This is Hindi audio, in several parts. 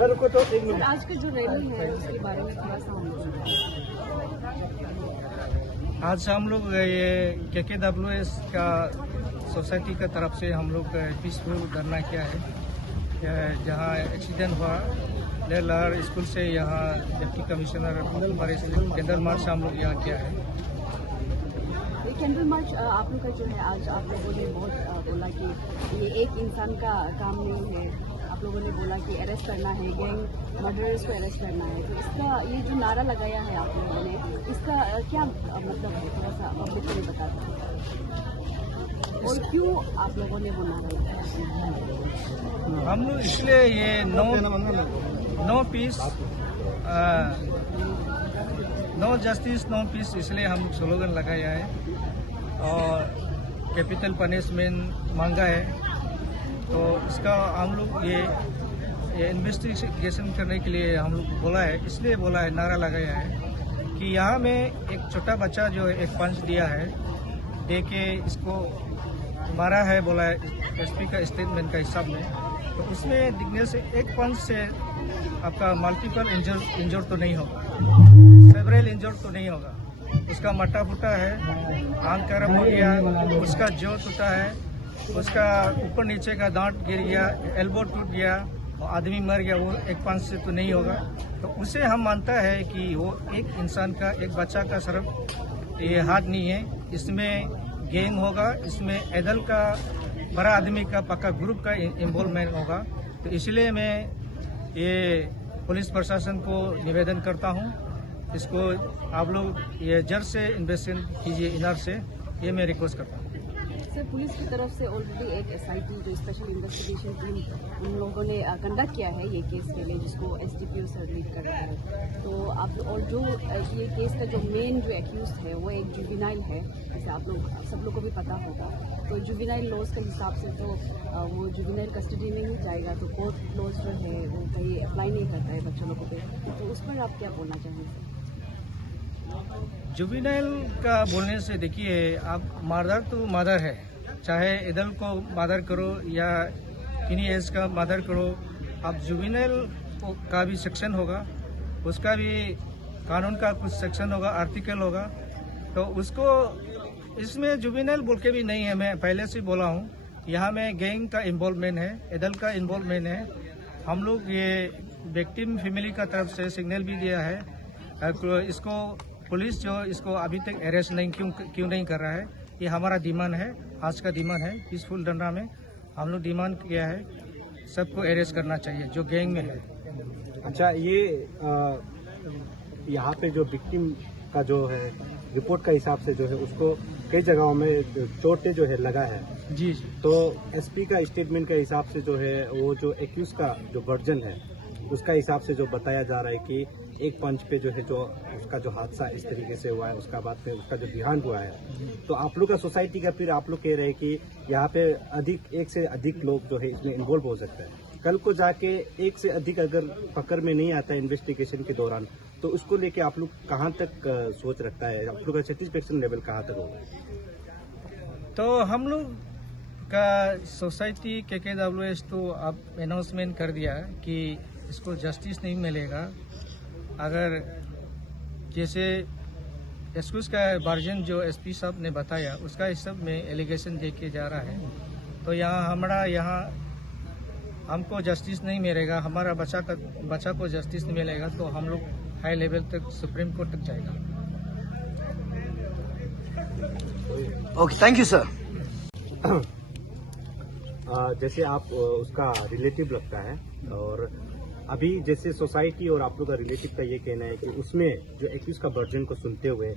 सर, आज का जो रैली है उसके बारे में थोड़ा सा हम लोग आज हम लोग ये KKWS का सोसाइटी का तरफ से हम लोग पीसफुल धरना किया है। जहाँ एक्सीडेंट हुआ लेलहर स्कूल से यहाँ डिप्टी कमिश्नर हमारे कैंडल मार्च हम लोग यहाँ किया है। ये कैंडल मार्च आप लोग का जो है, आज आप लोगों ने बहुत बोला कि ये एक इंसान का काम नहीं है। आप लोगों ने बोला कि अरेस्ट करना है, गैंग मर्डरर्स को अरेस्ट करना है। तो इसका ये जो नारा लगाया है आप लोगों ने, इसका क्या मतलब है, थोड़ा सा पब्लिक को बता दें और क्यों आप लोगों ने वो नारा लगाया? हम लोग इसलिए ये no peace no justice no peace इसलिए हम लोग स्लोगन लगाया है और कैपिटल पनिशमेंट मांगा है। तो इसका हम लोग ये इन्वेस्टिगेशन करने के लिए हम लोग बोला है, इसलिए बोला है, नारा लगाया है कि यहाँ में एक छोटा बच्चा जो एक पंच दिया है, दे के इसको मारा है, बोला है एसपी का स्टेटमेंट का हिसाब में। तो उसमें दिखने से एक पंच से आपका मल्टीपल इंजर तो नहीं होगा, सेवरल इंजर तो नहीं होगा। उसका मट्टा फूटा है, आंख खराब हो गया, उसका जो टूटा है, उसका ऊपर नीचे का दांत गिर गया, एल्बो टूट गया और आदमी मर गया। वो एक पंच से तो नहीं होगा। तो उसे हम मानता है कि वो एक इंसान का, एक बच्चा का सिर्फ ये हाथ नहीं है, इसमें गैंग होगा, इसमें एदल का बड़ा आदमी का पक्का ग्रुप का इन्वॉल्वमेंट होगा। तो इसलिए मैं ये पुलिस प्रशासन को निवेदन करता हूँ, इसको आप लोग ये जड़ से इन्वेस्टिगेशन कीजिए, इनर से, ये मैं रिक्वेस्ट करता हूँ। सर, पुलिस की तरफ से ऑलरेडी एक SIT जो स्पेशल इन्वेस्टिगेशन टीम उन लोगों ने कंडक्ट किया है ये केस के लिए, जिसको SDPO सर लीड कर रहे हैं। तो आप और जो ये केस का जो मेन जो एक्यूज है वो एक जुवेनाइल है, जैसे आप लोग सब लोग को भी पता होगा। तो जुवेनाइल लॉज के हिसाब से तो वो जुवेनाइल कस्टडी में ही जाएगा, तो कोर्ट लॉज जो है वो कहीं अप्लाई नहीं करता है बच्चों लोगों पे। तो उस पर आप क्या बोलना चाहेंगे? जुवेनाइल का बोलने से देखिए, आप मर्डर तो मर्डर है, चाहे इदल को मर्डर करो या किन्हीं एज का मर्डर करो। आप जुवेनाइल का भी सेक्शन होगा, उसका भी कानून का कुछ सेक्शन होगा, आर्टिकल होगा। तो उसको इसमें जुवेनाइल बोल के भी नहीं है, मैं पहले से बोला हूँ। यहाँ में गैंग का इन्वॉल्वमेंट है, इदल का इन्वॉल्वमेंट है। हम लोग ये विक्टिम फैमिली का तरफ से सिग्नल भी दिया है। इसको पुलिस जो इसको अभी तक अरेस्ट नहीं क्यों नहीं कर रहा है, ये हमारा डिमांड है, आज का डिमांड है। पीसफुल धरना में हम लोग डिमांड किया है, सबको अरेस्ट करना चाहिए जो गैंग में है। अच्छा, ये यहाँ पे जो विक्टिम का जो है रिपोर्ट का हिसाब से जो है उसको कई जगहों में चोटें जो है लगा है। जी। तो एसपी का स्टेटमेंट के हिसाब से जो है वो जो एक्यूज का जो वर्जन है उसका हिसाब से जो बताया जा रहा है कि एक पंच पे जो है जो उसका जो हादसा इस तरीके से हुआ है, उसका बाद में उसका जो देहांत हुआ है। तो आप लोग का सोसाइटी का फिर आप लोग कह रहे हैं कि यहाँ पे एक से अधिक लोग जो है इसमें इन्वॉल्व हो सकते हैं। कल को जाके एक से अधिक अगर पकड़ में नहीं आता है इन्वेस्टिगेशन के दौरान, तो उसको लेके आप लोग कहाँ तक सोच रखता है, आप लोग का सेटिस्फेक्शन लेवल कहाँ तक होगा? तो हम लोग का सोसाइटी KKWS तो अब अनाउंसमेंट कर दिया कि इसको जस्टिस नहीं मिलेगा। अगर जैसे एक्सक्यूज का वर्जन जो एसपी साहब ने बताया, उसका हिसाब में एलिगेशन देके जा रहा है। तो यहाँ हमको जस्टिस नहीं मिलेगा, हमारा बच्चा को जस्टिस नहीं मिलेगा, तो हम लोग हाई लेवल तक सुप्रीम कोर्ट तक जाएगा। Okay, thank you sir. जैसे आप उसका रिलेटिव लगता है, और अभी जैसे सोसाइटी और आप लोग का रिलेटिव का ये कहना है कि उसमें जो एक्यूज का वर्जन को सुनते हुए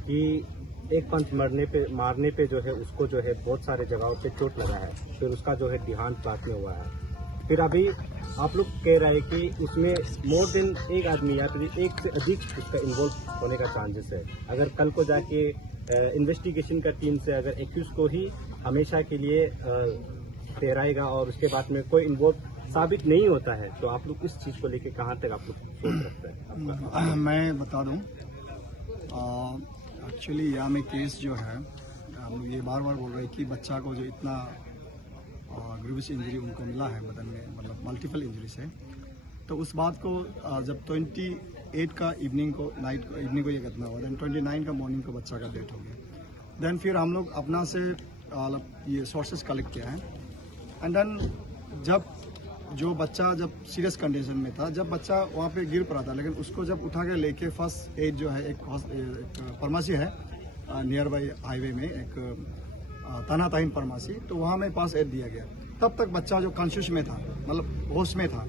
कि एक पंच मारने पे जो है उसको जो है बहुत सारे जगहों पे चोट लगा है, फिर उसका जो है देहांत बाद में हुआ है। फिर अभी आप लोग कह रहे हैं कि उसमें मोर देन एक आदमी या फिर एक से अधिक उसका इन्वॉल्व होने का चांसेस है। अगर कल को जाके इन्वेस्टिगेशन का टीम से अगर एक्यूज को ही हमेशा के लिए ठहराएगा और उसके बाद में कोई इन्वॉल्व साबित नहीं होता है, तो आप लोग इस चीज को लेके कहाँ तक आप लोग सोच रखते हैं? मैं बता दूं, एक्चुअली यहाँ में केस जो है, हम लोग ये बार बार बोल रहे हैं कि बच्चा को जो इतना ग्रीवियस इंजरी उनको मिला है बदन में, मतलब मल्टीपल इंजरी से, तो उस बात को जब 28 का इवनिंग को ये घटना हुआ, देन 29 का मॉर्निंग को बच्चा का डेथ हो गया। देन फिर हम लोग अपना से ये सोर्सेस कलेक्ट किया है, एंड देन जब जो बच्चा जब सीरियस कंडीशन में था, जब बच्चा वहाँ पे गिर पड़ा था, लेकिन उसको जब उठा के लेके फर्स्ट एड जो है एक फार्मेसी है नियर बाई हाईवे में, एक तानाताइन फार्मेसी, तो वहाँ में पास एड दिया गया। तब तक बच्चा जो कॉन्शियस में था, मतलब होश में था।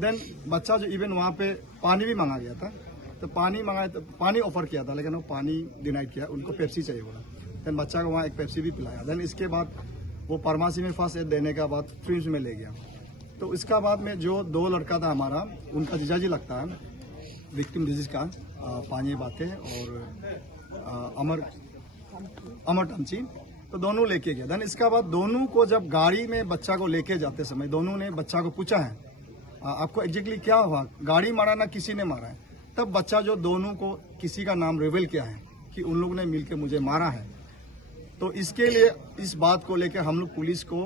देन बच्चा जो इवन वहाँ पे पानी भी मांगा गया था, तो पानी ऑफर किया था, लेकिन वो पानी डिनाइड किया, उनको पेप्सी चाहिए बोला। देन बच्चा को वहाँ एक पेप्सी भी पिलाया। देन इसके बाद वो फार्मेसी में फर्स्ट एड देने के बाद फ्रिज में ले गया। तो इसका बाद में जो 2 लड़का था हमारा, उनका जीजाजी लगता है विक्टिम डिजीज का, पानी बातें और अमर टंची, तो दोनों लेके गया। देन इसका बाद दोनों को जब गाड़ी में बच्चा को लेके जाते समय दोनों ने बच्चा को पूछा है आपको एग्जैक्टली क्या हुआ, गाड़ी मारा ना किसी ने मारा है। तब बच्चा जो दोनों को किसी का नाम रिवील किया है कि उन लोगों ने मिलकर मुझे मारा है। तो इसके लिए इस बात को लेकर हम लोग पुलिस को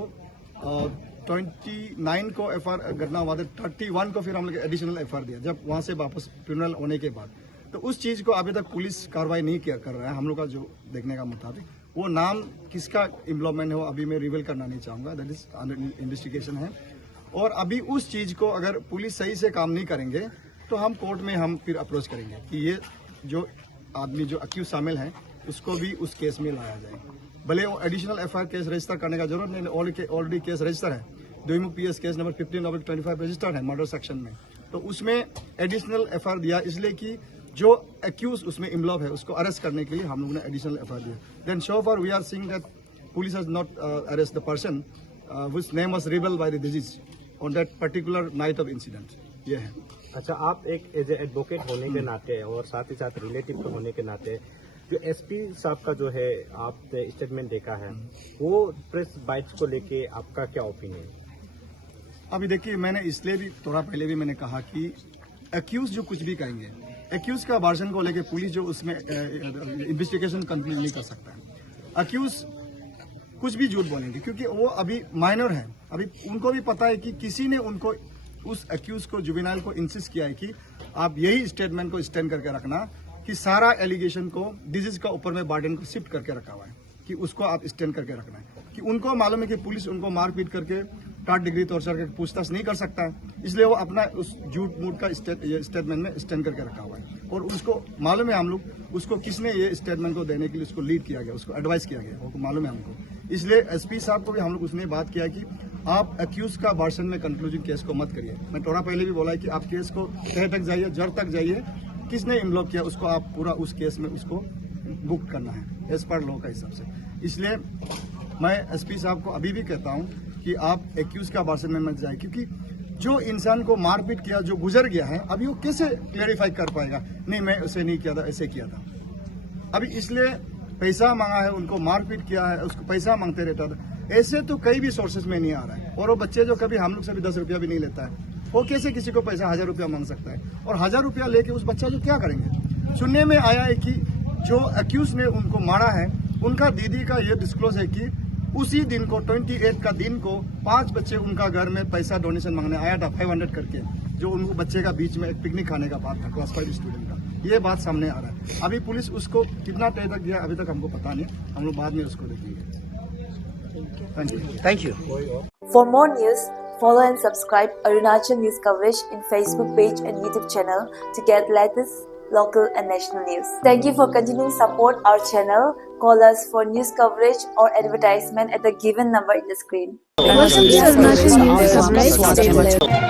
29 को एफआईआर घटना हुआ था, 31 को फिर हम लोग एडिशनल एफआईआर दिया जब वहाँ से वापस फ्यूनरल होने के बाद। तो उस चीज़ को अभी तक पुलिस कार्रवाई नहीं कर रहा है। हम लोग का जो देखने का मुताबिक वो नाम किसका इन्वॉल्वमेंट है वो अभी मैं रिवील करना नहीं चाहूँगा, दैट इज अंडर इन्वेस्टिगेशन है। और अभी उस चीज़ को अगर पुलिस सही से काम नहीं करेंगे तो हम कोर्ट में हम फिर अप्रोच करेंगे कि ये जो आदमी जो अक्यूज शामिल है उसको भी उस केस में लाया जाए। भले वो एडिशनल एफआईआर केस रजिस्टर करने का जरूरत नहीं, ऑलरेडी केस रजिस्टर है, द्विमुख पीएस केस नंबर 15/25 रजिस्टर्ड है मर्डर सेक्शन में। तो उसमें एडिशनल एफआईआर दिया इसलिए कि जो एक्यूज उसमें इन्वॉल्व है उसको अरेस्ट करने के लिए हम लोगों ने एडिशनल एफआईआर दिया। Then so far we are seeing that police has not arrest the person which name was revealed by the disease on that particular night of incident. ये है। अच्छा, आप एक एज ए एडवोकेट होने के नाते और साथ ही साथ रिलेटिव होने के नाते जो एसपी साहब का जो है आपने स्टेटमेंट देखा है, वो प्रेस बाइट्स को लेके आपका क्या ओपिनियन? अभी देखिए, मैंने इसलिए भी थोड़ा पहले भी मैंने कहा कि एक्यूज जो कुछ भी कहेंगे, एक्यूज का वर्जन को लेके पुलिस जो उसमें इन्वेस्टिगेशन कंक्लूड नहीं कर सकता है। एक्यूज कुछ भी झूठ बोलेंगे क्योंकि वो अभी माइनर है। अभी उनको भी पता है कि किसी ने उनको उस एक्यूज को जुवेनाइल को इंसिस्ट किया है कि आप यही स्टेटमेंट को स्टैंड करके रखना कि सारा एलिगेशन को डिजीज का ऊपर में बर्डन को शिफ्ट करके रखा हुआ है कि उसको आप स्टैंड करके रखना है। कि उनको मालूम है कि पुलिस उनको मारपीट करके 3rd डिग्री टॉर्चर करके पूछताछ नहीं कर सकता है, इसलिए वो अपना उस झूठ मूठ का स्टेटमेंट में स्टैंड करके रखा हुआ है। और उसको मालूम है हम लोग उसको किसने ये स्टेटमेंट को देने के लिए उसको लीड किया गया, उसको एडवाइस किया गया, वो मालूम है हमको। इसलिए एसपी साहब को भी हम लोग उसने बात किया कि आप एक्यूज का वर्जन में कंक्लूजन केस को मत करिए। मैं थोड़ा पहले भी बोला है कि आप केस को तह तक जाइए, जड़ तक जाइए, किसने इन्वॉल्व किया उसको आप पूरा उस केस में उसको बुक करना है एज पर लॉ का हिसाब से। इसलिए मैं एसपी साहब को अभी भी कहता हूं कि आप एक्यूज का वर्जन में मत जाए, क्योंकि जो इंसान को मारपीट किया, जो गुजर गया है, अभी वो कैसे क्लेरिफाई कर पाएगा नहीं मैं उसे नहीं किया था, ऐसे किया था। अभी इसलिए पैसा मांगा है, उनको मारपीट किया है, उसको पैसा मांगते रहता था, ऐसे तो कई भी सोर्सेज में नहीं आ रहा है। और वो बच्चे जो कभी हम लोग से भी 10 रुपया भी नहीं लेता है, वो कैसे किसी को पैसा 1000 रुपया मांग सकता है? और 1000 रुपया लेके उस बच्चा जो क्या करेंगे? सुनने में आया है कि जो एक्यूज ने उनको मारा है, उनका दीदी का ये डिस्क्लोज है कि उसी दिन को 28 का दिन को 5 बच्चे उनका घर में पैसा डोनेशन मांगने आया था 500 करके, जो उनको बच्चे का बीच में एक पिकनिक खाने का बात था, क्लास 5 स्टूडेंट का। ये बात सामने आ रहा है। अभी पुलिस उसको कितना तय तक गया अभी तक हमको पता नहीं, हम लोग बाद में उसको देखेंगे। Thank you. For more news, follow and subscribe Arunachal News Coverage in Facebook page and YouTube channel to get latest local and national news. Thank you for continuing support our channel. Call us for news coverage or advertisement at the given number in the screen. Welcome to Arunachal News Coverage.